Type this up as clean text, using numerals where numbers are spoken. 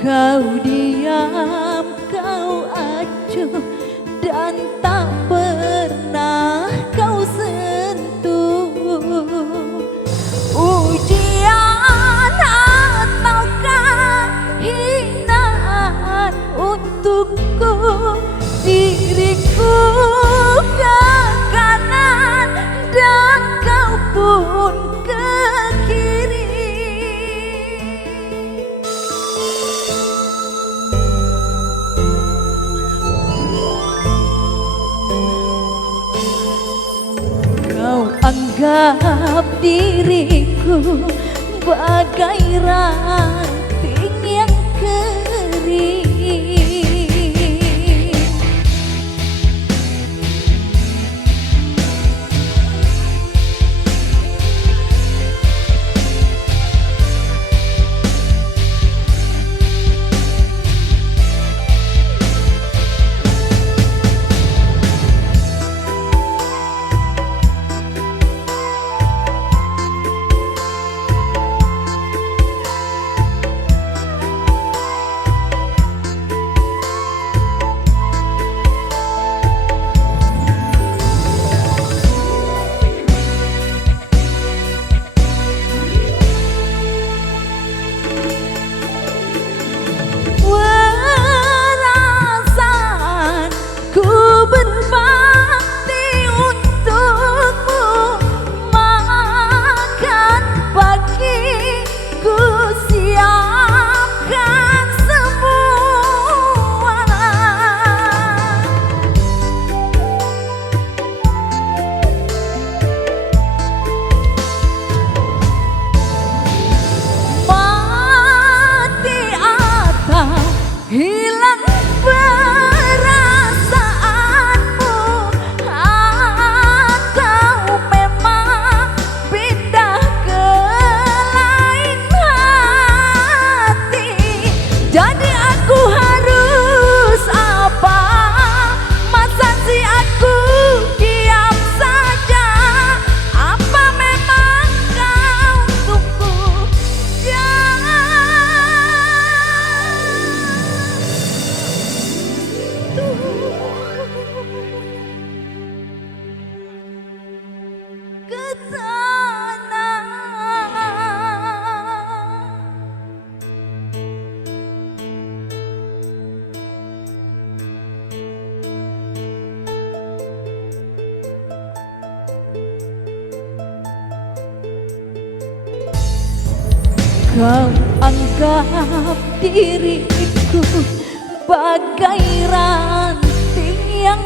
Kau diam, kau acuh, dan tak pernah kau sentuh. Ujian ataukah hinaan untukku, diriku ke kanan dan kau pun ke kiri. Kau anggap diriku bagai ranting yang kering. Hilang perasaanmu atau memang pindah ke lain hati. Jadi aku harus apa? Masa sih aku diam saja? Apa memang kau tunggu? Ke sana. Kau anggap diriku bagai ranting yang